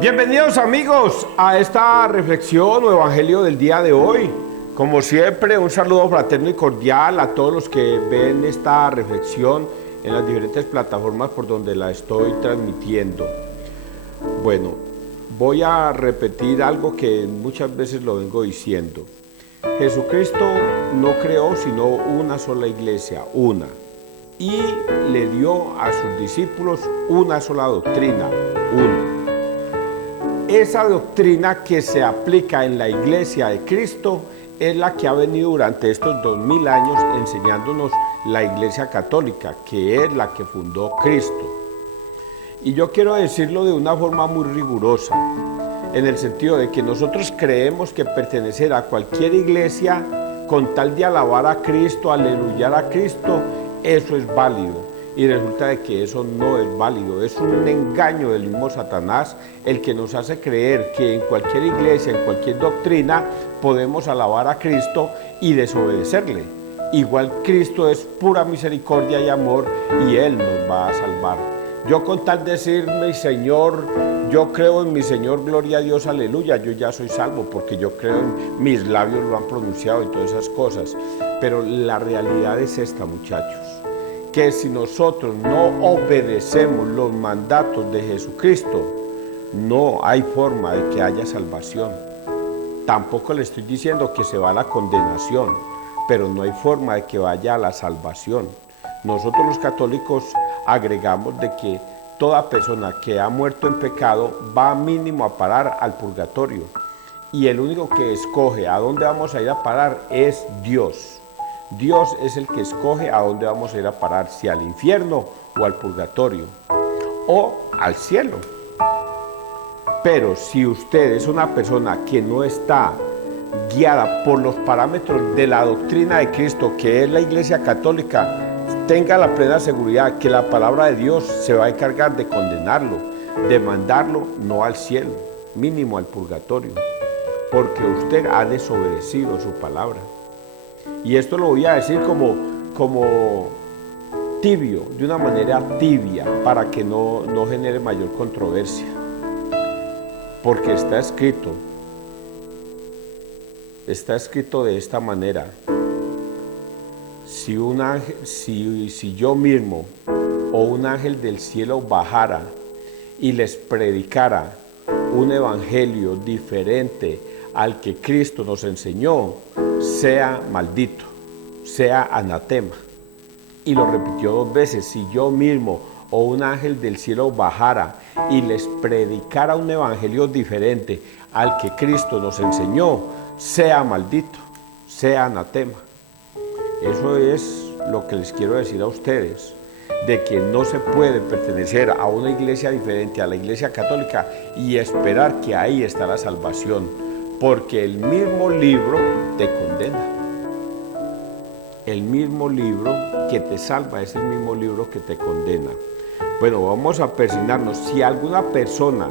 Bienvenidos amigos a esta reflexión o evangelio del día de hoy. Como siempre, un saludo fraterno y cordial a todos los que ven esta reflexión en las diferentes plataformas por donde la estoy transmitiendo. Bueno, voy a repetir algo que muchas veces lo vengo diciendo. Jesucristo no creó sino una sola iglesia, una. Y le dio a sus discípulos una sola doctrina, una. Esa doctrina que se aplica en la iglesia de Cristo es la que ha venido durante estos 2000 años enseñándonos la iglesia católica, que es la que fundó Cristo. Y yo quiero decirlo de una forma muy rigurosa, en el sentido de que nosotros creemos que pertenecer a cualquier iglesia con tal de alabar a Cristo, aleluyar a Cristo, eso es válido. Y resulta de que eso no es válido, es un engaño del mismo Satanás el que nos hace creer que en cualquier iglesia, en cualquier doctrina, podemos alabar a Cristo y desobedecerle. Igual Cristo es pura misericordia y amor y Él nos va a salvar. Yo con tal de decir, mi Señor, yo creo en mi Señor, gloria a Dios, aleluya, yo ya soy salvo porque yo creo en mis labios lo han pronunciado y todas esas cosas. Pero la realidad es esta, muchachos, que si nosotros no obedecemos los mandatos de Jesucristo, no hay forma de que haya salvación. Tampoco le estoy diciendo que se va a la condenación, pero no hay forma de que vaya a la salvación. Nosotros los católicos agregamos de que toda persona que ha muerto en pecado va mínimo a parar al purgatorio. Y el único que escoge a dónde vamos a ir a parar es Dios. Dios es el que escoge a dónde vamos a ir a parar, si al infierno o al purgatorio o al cielo. Pero si usted es una persona que no está guiada por los parámetros de la doctrina de Cristo, que es la Iglesia Católica, tenga la plena seguridad que la palabra de Dios se va a encargar de condenarlo, de mandarlo no al cielo, mínimo al purgatorio, porque usted ha desobedecido su palabra. Y esto lo voy a decir como tibio, de una manera tibia, para que no genere mayor controversia. Porque está escrito de esta manera: si yo mismo o un ángel del cielo bajara y les predicara un evangelio diferente al que Cristo nos enseñó, sea maldito, sea anatema. Y lo repitió 2 veces: si yo mismo o un ángel del cielo bajara y les predicara un evangelio diferente al que Cristo nos enseñó, sea maldito, sea anatema. Eso es lo que les quiero decir a ustedes, de que no se puede pertenecer a una iglesia diferente a la iglesia católica y esperar que ahí está la salvación. Porque el mismo libro te condena. El mismo libro que te salva es el mismo libro que te condena. Bueno, vamos a persignarnos. Si alguna persona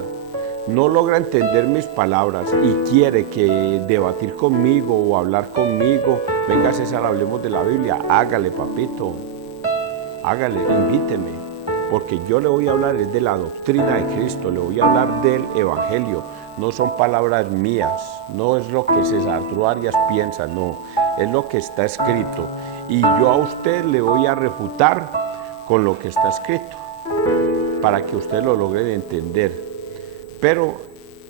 no logra entender mis palabras y quiere que debatir conmigo o hablar conmigo, venga César, hablemos de la Biblia. Hágale, papito. Hágale, invíteme. Porque yo le voy a hablar de la doctrina de Cristo, le voy a hablar del evangelio. No son palabras mías, no es lo que César Arias piensa, no, es lo que está escrito. Y yo a usted le voy a refutar con lo que está escrito, para que usted lo logre entender. Pero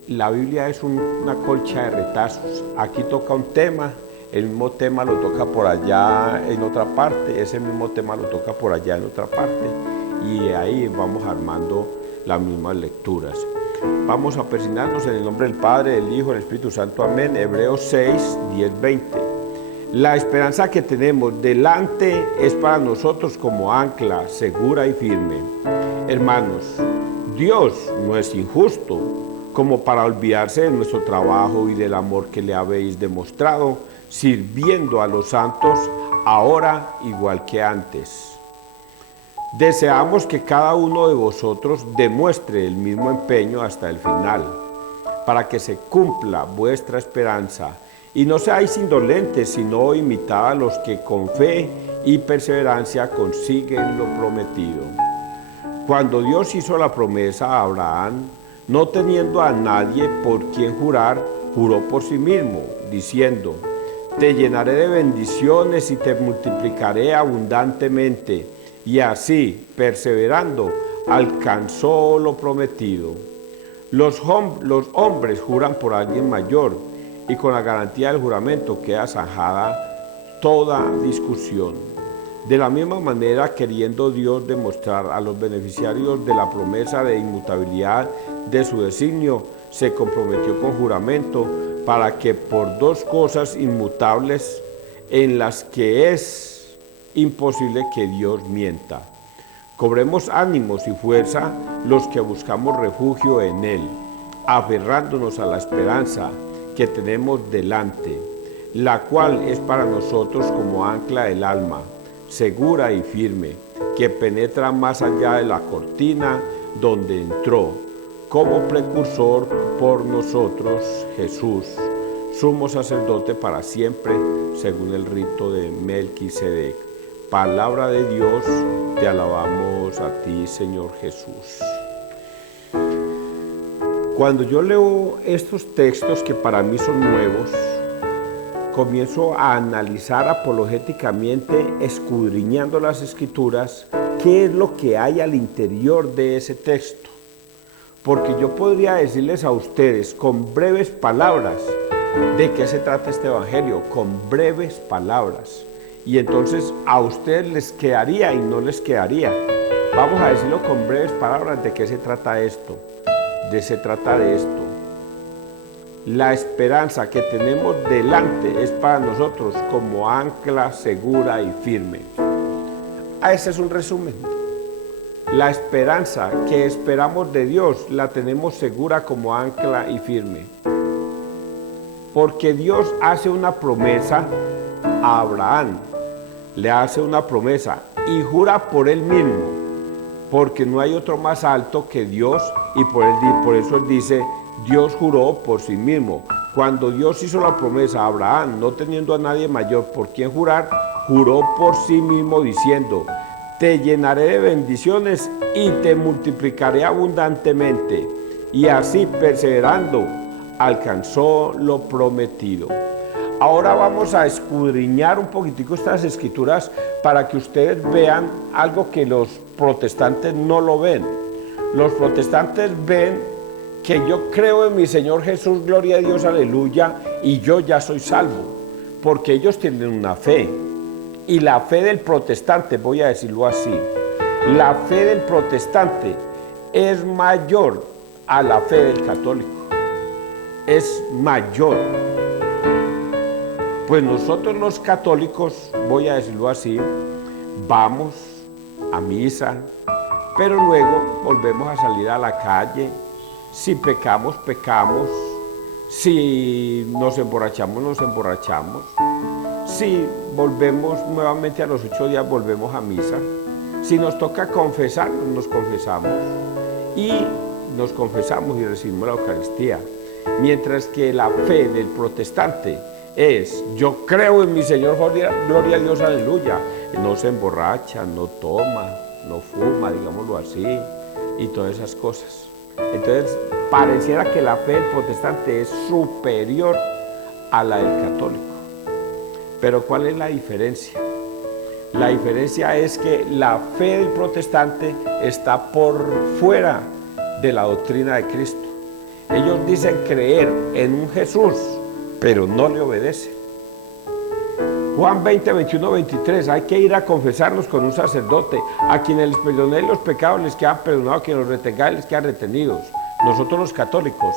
la Biblia es una colcha de retazos. Aquí toca un tema, el mismo tema lo toca por allá en otra parte, ese mismo tema lo toca por allá en otra parte, y ahí vamos armando las mismas lecturas. Vamos a persignarnos en el nombre del Padre, del Hijo y del Espíritu Santo. Amén. Hebreos 6, 10, 20. La esperanza que tenemos delante es para nosotros como ancla segura y firme. Hermanos, Dios no es injusto como para olvidarse de nuestro trabajo y del amor que le habéis demostrado, sirviendo a los santos ahora igual que antes. Deseamos que cada uno de vosotros demuestre el mismo empeño hasta el final, para que se cumpla vuestra esperanza, y no seáis indolentes, sino imitad a los que con fe y perseverancia consiguen lo prometido. Cuando Dios hizo la promesa a Abraham, no teniendo a nadie por quien jurar, juró por sí mismo, diciendo: te llenaré de bendiciones y te multiplicaré abundantemente. Y así, perseverando, alcanzó lo prometido. Los hombres juran por alguien mayor, y con la garantía del juramento queda zanjada toda discusión. De la misma manera, queriendo Dios demostrar a los beneficiarios de la promesa de inmutabilidad de su designio, se comprometió con juramento para que por dos cosas inmutables en las que es imposible que Dios mienta, cobremos ánimos y fuerza los que buscamos refugio en Él, aferrándonos a la esperanza que tenemos delante, la cual es para nosotros como ancla del alma, segura y firme, que penetra más allá de la cortina donde entró, como precursor por nosotros Jesús, sumo sacerdote para siempre, según el rito de Melquisedec. Palabra de Dios, te alabamos a ti, Señor Jesús. Cuando yo leo estos textos que para mí son nuevos, comienzo a analizar apologéticamente, escudriñando las Escrituras, qué es lo que hay al interior de ese texto. Porque yo podría decirles a ustedes con breves palabras de qué se trata este evangelio, con breves palabras. Y entonces a ustedes les quedaría y no les quedaría. Vamos a decirlo con breves palabras de qué se trata esto. Se trata de esto. La esperanza que tenemos delante es para nosotros como ancla segura y firme. Ese es un resumen. La esperanza que esperamos de Dios la tenemos segura como ancla y firme. Porque Dios hace una promesa a Abraham, le hace una promesa y jura por él mismo, porque no hay otro más alto que Dios, y por eso él dice: Dios juró por sí mismo. Cuando Dios hizo la promesa a Abraham, no teniendo a nadie mayor por quien jurar, juró por sí mismo diciendo: te llenaré de bendiciones y te multiplicaré abundantemente. Y así, perseverando, alcanzó lo prometido. Ahora vamos a escudriñar un poquitico estas escrituras para que ustedes vean algo que los protestantes no lo ven. Los protestantes ven que yo creo en mi Señor Jesús, gloria a Dios, aleluya, y yo ya soy salvo, porque ellos tienen una fe. Y la fe del protestante, voy a decirlo así, la fe del protestante es mayor a la fe del católico. Es mayor. Pues nosotros los católicos, voy a decirlo así, vamos a misa, pero luego volvemos a salir a la calle. Si pecamos, pecamos. Si nos emborrachamos, nos emborrachamos. Si volvemos nuevamente a los 8 días, volvemos a misa. Si nos toca confesarnos, nos confesamos. Y nos confesamos y recibimos la Eucaristía. Mientras que la fe del protestante es: yo creo en mi Señor, gloria a Dios, aleluya. No se emborracha, no toma, no fuma, digámoslo así, y todas esas cosas. Entonces, pareciera que la fe del protestante es superior a la del católico. Pero ¿cuál es la diferencia? La diferencia es que la fe del protestante está por fuera de la doctrina de Cristo. Ellos dicen creer en un Jesús, pero no le obedecen. Juan 20, 21, 23, hay que ir a confesarnos con un sacerdote. A quienes les perdonéis los pecados les quedan perdonados, a quienes los retengáis les quedan retenidos. Nosotros los católicos,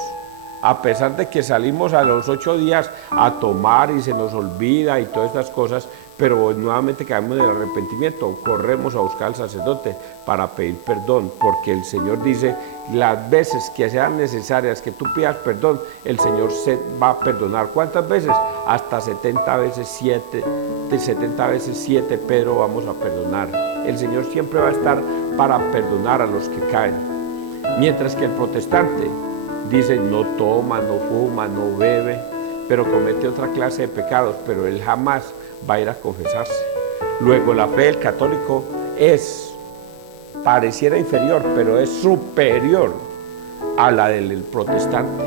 a pesar de que salimos a los 8 días a tomar y se nos olvida y todas estas cosas, pero nuevamente caemos en el arrepentimiento, corremos a buscar al sacerdote para pedir perdón, porque el Señor dice: las veces que sean necesarias que tú pidas perdón, el Señor se va a perdonar. ¿Cuántas veces? Hasta 70 veces 7, de 70 veces 7, Pedro, vamos a perdonar. El Señor siempre va a estar para perdonar a los que caen. Mientras que el protestante dice: no toma, no fuma, no bebe, pero comete otra clase de pecados, pero él jamás va a ir a confesarse. Luego, la fe del católico pareciera inferior, pero es superior a la del protestante,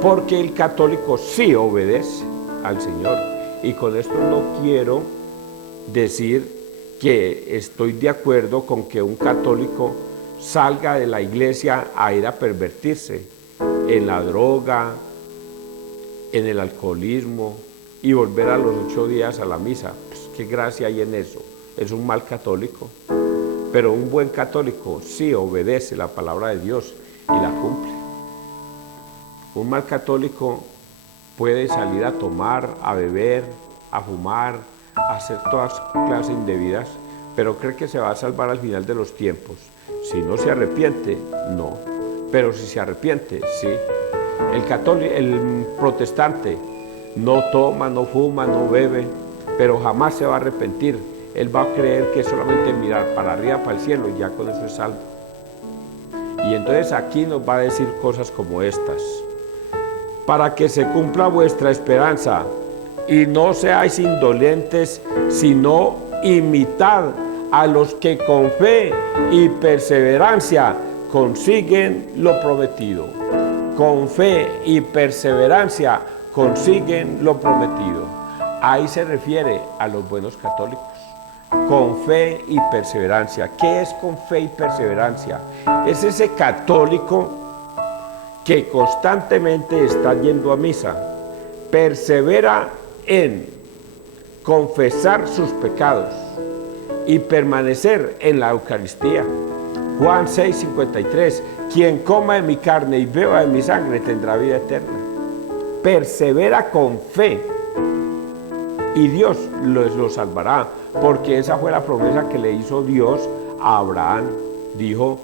porque el católico sí obedece al Señor. Y con esto no quiero decir que estoy de acuerdo con que un católico salga de la iglesia a ir a pervertirse en la droga, en el alcoholismo y volver a los 8 días a la misa. Pues, ¿qué gracia hay en eso? Es un mal católico. Pero un buen católico sí obedece la palabra de Dios y la cumple. Un mal católico puede salir a tomar, a beber, a fumar, a hacer todas clases indebidas, pero cree que se va a salvar al final de los tiempos. Si no se arrepiente, no. Pero si se arrepiente, sí. El protestante no toma, no fuma, no bebe, pero jamás se va a arrepentir. Él va a creer que es solamente mirar para arriba, para el cielo, y ya con eso es salvo. Y entonces aquí nos va a decir cosas como estas: para que se cumpla vuestra esperanza, y no seáis indolentes, sino imitad a los que con fe y perseverancia consiguen lo prometido. Con fe y perseverancia consiguen lo prometido. Ahí se refiere a los buenos católicos. Con fe y perseverancia. ¿Qué es con fe y perseverancia? Es ese católico que constantemente está yendo a misa, persevera en confesar sus pecados y permanecer en la Eucaristía. Juan 6:53, quien coma de mi carne y beba de mi sangre tendrá vida eterna. Persevera con fe y Dios lo salvará, porque esa fue la promesa que le hizo Dios a Abraham. Dijo: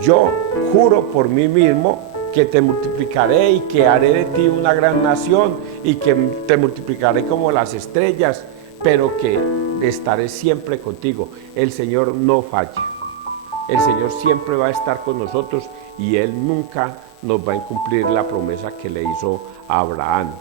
yo juro por mí mismo que te multiplicaré y que haré de ti una gran nación y que te multiplicaré como las estrellas, pero que estaré siempre contigo. El Señor no falla. El Señor siempre va a estar con nosotros y Él nunca nos va a incumplir la promesa que le hizo a Abraham.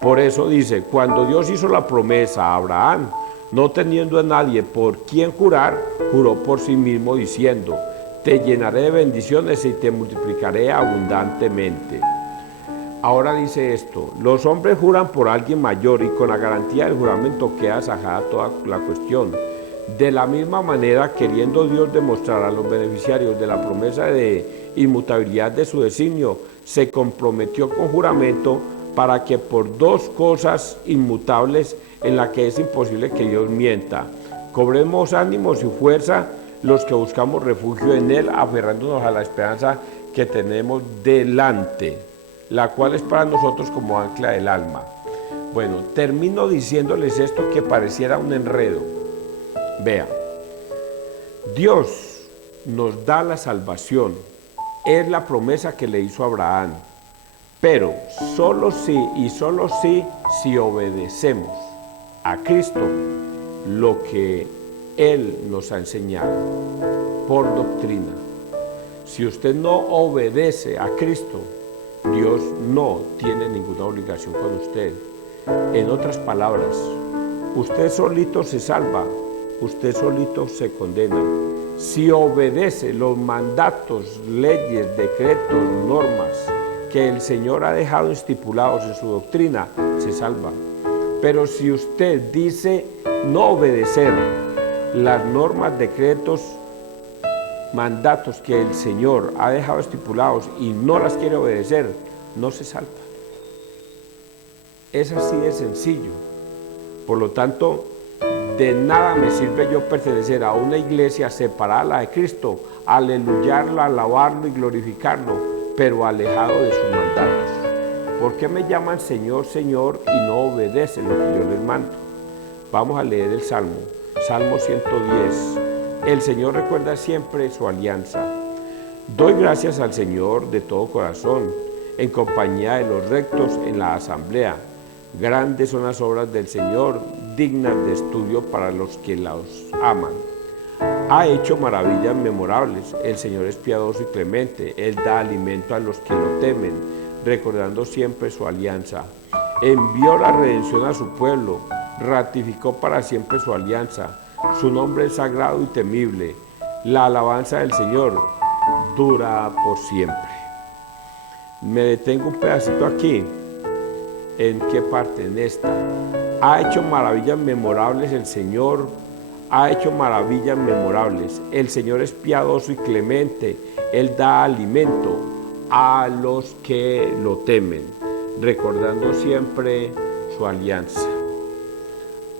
Por eso dice, cuando Dios hizo la promesa a Abraham, no teniendo a nadie por quien jurar, juró por sí mismo diciendo: te llenaré de bendiciones y te multiplicaré abundantemente. Ahora dice esto: los hombres juran por alguien mayor y con la garantía del juramento queda sajada toda la cuestión. De la misma manera, queriendo Dios demostrar a los beneficiarios de la promesa de inmutabilidad de su designio, se comprometió con juramento para que por 2 cosas inmutables en las que es imposible que Dios mienta, cobremos ánimos y fuerza los que buscamos refugio en Él, aferrándonos a la esperanza que tenemos delante, la cual es para nosotros como ancla del alma. Bueno, termino diciéndoles esto que pareciera un enredo. Vean, Dios nos da la salvación, es la promesa que le hizo a Abraham, pero solo sí y solo sí si obedecemos a Cristo lo que Él nos ha enseñado por doctrina. Si usted no obedece a Cristo, Dios no tiene ninguna obligación con usted. En otras palabras, usted solito se salva, usted solito se condena. Si obedece los mandatos, leyes, decretos, normas que el Señor ha dejado estipulados en su doctrina, se salva. Pero si usted dice no obedecer las normas, decretos, mandatos que el Señor ha dejado estipulados y no las quiere obedecer, no se salva. Es así de sencillo. Por lo tanto, de nada me sirve yo pertenecer a una iglesia separada de Cristo, aleluyarlo, alabarlo y glorificarlo, pero alejado de sus mandatos. ¿Por qué me llaman Señor, Señor y no obedecen lo que yo les mando? Vamos a leer el Salmo, Salmo 110. El Señor recuerda siempre su alianza. Doy gracias al Señor de todo corazón, en compañía de los rectos en la asamblea. Grandes son las obras del Señor, dignas de estudio para los que los aman. Ha hecho maravillas memorables. El Señor es piadoso y clemente. Él da alimento a los que lo temen, recordando siempre su alianza. Envió la redención a su pueblo, ratificó para siempre su alianza. Su nombre es sagrado y temible. La alabanza del Señor dura por siempre. Me detengo un pedacito aquí. ¿En qué parte? En esta. Ha hecho maravillas memorables el Señor. Ha hecho maravillas memorables. El Señor es piadoso y clemente. Él da alimento a los que lo temen, recordando siempre su alianza.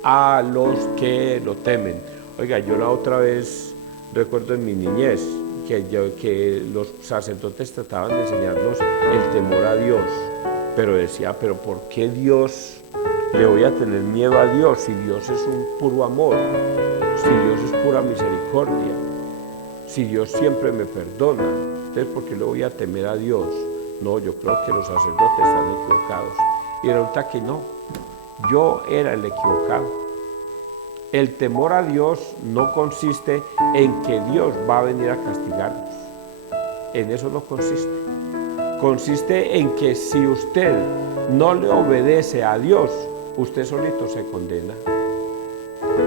A los que lo temen. Oiga, yo la otra vez recuerdo en mi niñez que los sacerdotes trataban de enseñarnos el temor a Dios, pero decía, pero ¿por qué Dios le voy a tener miedo a Dios si Dios es un puro amor, si Dios es pura misericordia, si Dios siempre me perdona? Entonces, ¿por qué le voy a temer a Dios? No, yo creo que los sacerdotes están equivocados. Y resulta que no, yo era el equivocado. El temor a Dios no consiste en que Dios va a venir a castigarnos. En eso no consiste. Consiste en que si usted no le obedece a Dios, usted solito se condena.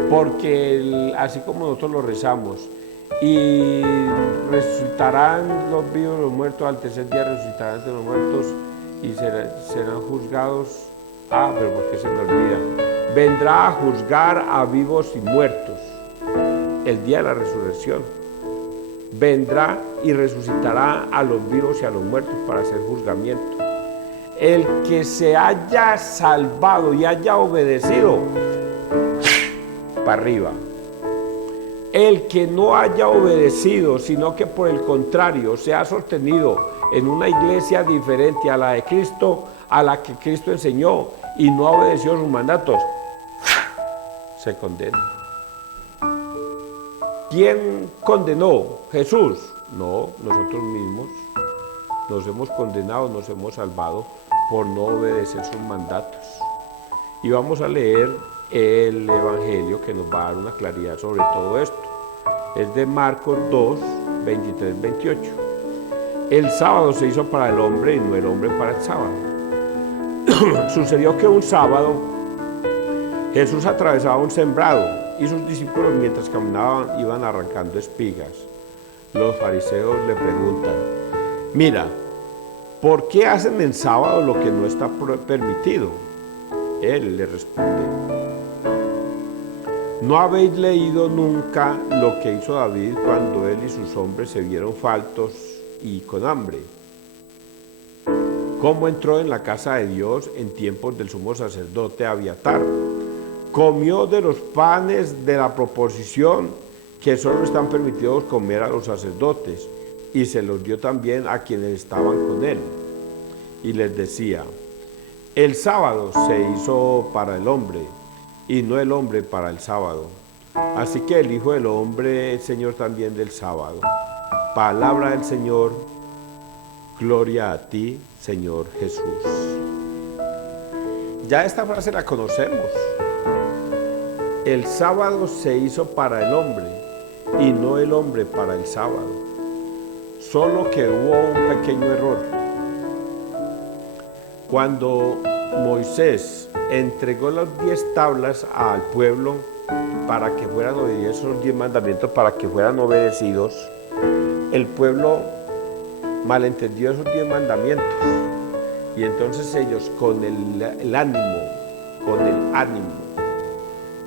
Porque así como nosotros lo rezamos, y resucitarán los vivos y los muertos, al tercer día resucitarán de los muertos y serán juzgados. Pero ¿por qué se me olvida? Vendrá a juzgar a vivos y muertos el día de la resurrección. Vendrá y resucitará a los vivos y a los muertos para hacer juzgamiento. El que se haya salvado y haya obedecido, para arriba. El que no haya obedecido, sino que por el contrario se ha sostenido en una iglesia diferente a la de Cristo, a la que Cristo enseñó, y no ha obedecido sus mandatos, se condena. ¿Quién condenó? Jesús. No, nosotros mismos nos hemos condenado, nos hemos salvado por no obedecer sus mandatos. Y vamos a leer el Evangelio que nos va a dar una claridad sobre todo esto. Es de Marcos 2, 23, 28. El sábado se hizo para el hombre y no el hombre para el sábado. Sucedió que un sábado Jesús atravesaba un sembrado y sus discípulos, mientras caminaban, iban arrancando espigas. Los fariseos le preguntan: mira, ¿por qué hacen en sábado lo que no está permitido? Él le responde: ¿no habéis leído nunca lo que hizo David cuando él y sus hombres se vieron faltos y con hambre? ¿Cómo entró en la casa de Dios en tiempos del sumo sacerdote Abiatar? Comió de los panes de la proposición que solo están permitidos comer a los sacerdotes, y se los dio también a quienes estaban con él. Y les decía: el sábado se hizo para el hombre, y no el hombre para el sábado. Así que el Hijo del Hombre es Señor también del sábado. Palabra del Señor. Gloria a ti, Señor Jesús. Ya esta frase la conocemos. El sábado se hizo para el hombre y no el hombre para el sábado. Solo que hubo un pequeño error. Cuando Moisés entregó las 10 tablas al pueblo para que fueran obedecidos, esos 10 mandamientos para que fueran obedecidos, el pueblo malentendió esos 10 mandamientos, y entonces ellos con el ánimo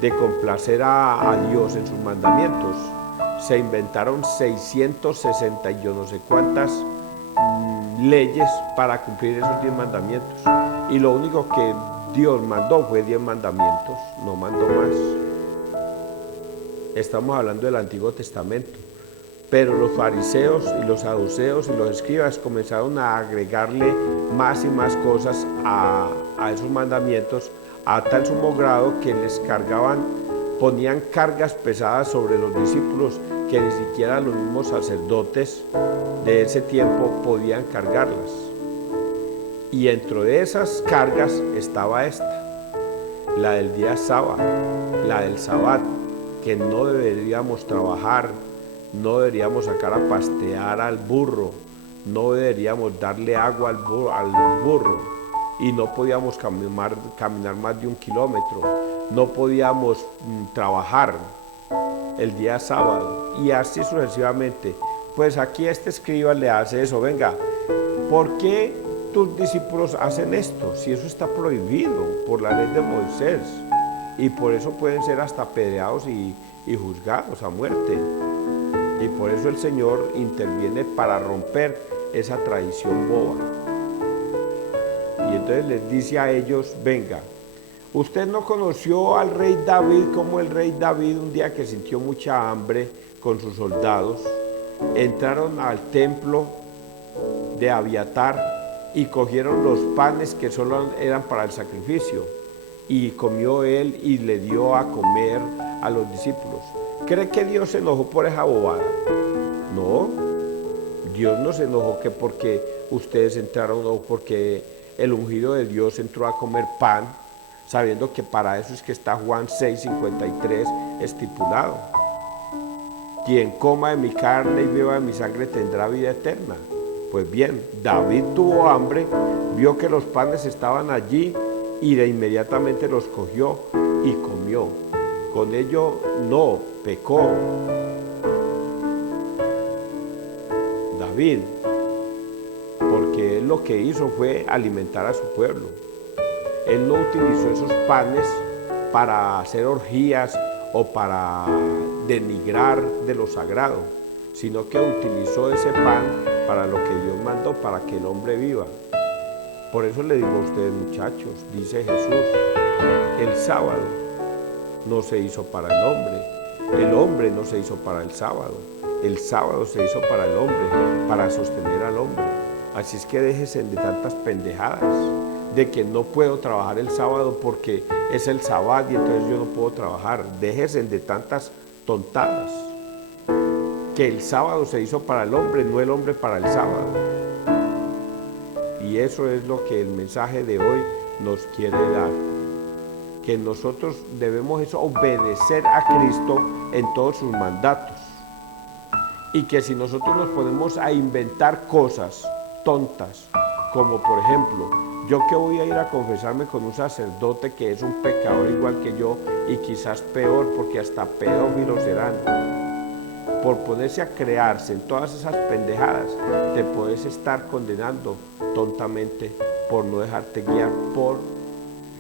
de complacer a Dios en sus mandamientos, se inventaron 660 y yo no sé cuántas leyes para cumplir esos 10 mandamientos, y lo único que Dios mandó fue 10 mandamientos, no mandó más. Estamos hablando del Antiguo Testamento. Pero los fariseos y los saduceos y los escribas comenzaron a agregarle más y más cosas a esos mandamientos, a tal sumo grado que les ponían cargas pesadas sobre los discípulos que ni siquiera los mismos sacerdotes de ese tiempo podían cargarlas. Y dentro de esas cargas estaba esta, la del día sábado, la del sabbat, que no deberíamos trabajar, no deberíamos sacar a pastear al burro, no deberíamos darle agua al burro, y no podíamos caminar más de 1 kilómetro, no podíamos trabajar el día sábado, y así sucesivamente. Pues aquí este escriba le hace eso: venga, ¿por qué tus discípulos hacen esto? Si eso está prohibido por la ley de Moisés. Y por eso pueden ser hasta apedreados y juzgados a muerte. Y por eso el Señor interviene para romper esa tradición boba. Y entonces les dice a ellos, venga, usted no conoció al rey David, como el rey David un día que sintió mucha hambre con sus soldados, entraron al templo de Abiatar y cogieron los panes que solo eran para el sacrificio, y comió él y le dio a comer a los discípulos. ¿Cree que Dios se enojó por esa bobada? No, Dios no se enojó que porque ustedes entraron o porque el ungido de Dios entró a comer pan, sabiendo que para eso es que está Juan 6:53 estipulado. Quien coma de mi carne y beba de mi sangre tendrá vida eterna. Pues bien, David tuvo hambre, vio que los panes estaban allí y de inmediatamente los cogió y comió. Con ello no pecó David, porque él lo que hizo fue alimentar a su pueblo. Él no utilizó esos panes para hacer orgías o para denigrar de lo sagrado, sino que utilizó ese pan para lo que Dios mandó, para que el hombre viva. Por eso le digo a ustedes, muchachos, dice Jesús, el sábado no se hizo para el hombre no se hizo para el sábado se hizo para el hombre, para sostener al hombre. Así es que déjense de tantas pendejadas, de que no puedo trabajar el sábado porque es el sábado y entonces yo no puedo trabajar. Déjense de tantas tontadas, que el sábado se hizo para el hombre, no el hombre para el sábado. Y eso es lo que el mensaje de hoy nos quiere dar, que nosotros debemos obedecer a Cristo en todos sus mandatos, y que si nosotros nos ponemos a inventar cosas tontas, como por ejemplo, yo que voy a ir a confesarme con un sacerdote que es un pecador igual que yo y quizás peor, porque hasta pedófilos serán, por ponerse a crearse en todas esas pendejadas, te puedes estar condenando tontamente por no dejarte guiar por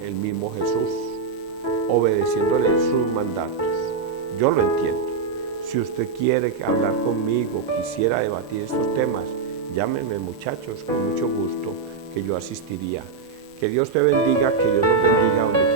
el mismo Jesús, obedeciéndole sus mandatos. Yo lo entiendo. Si usted quiere hablar conmigo, quisiera debatir estos temas, llámenme, muchachos, con mucho gusto, que yo asistiría. Que Dios te bendiga, que Dios nos bendiga donde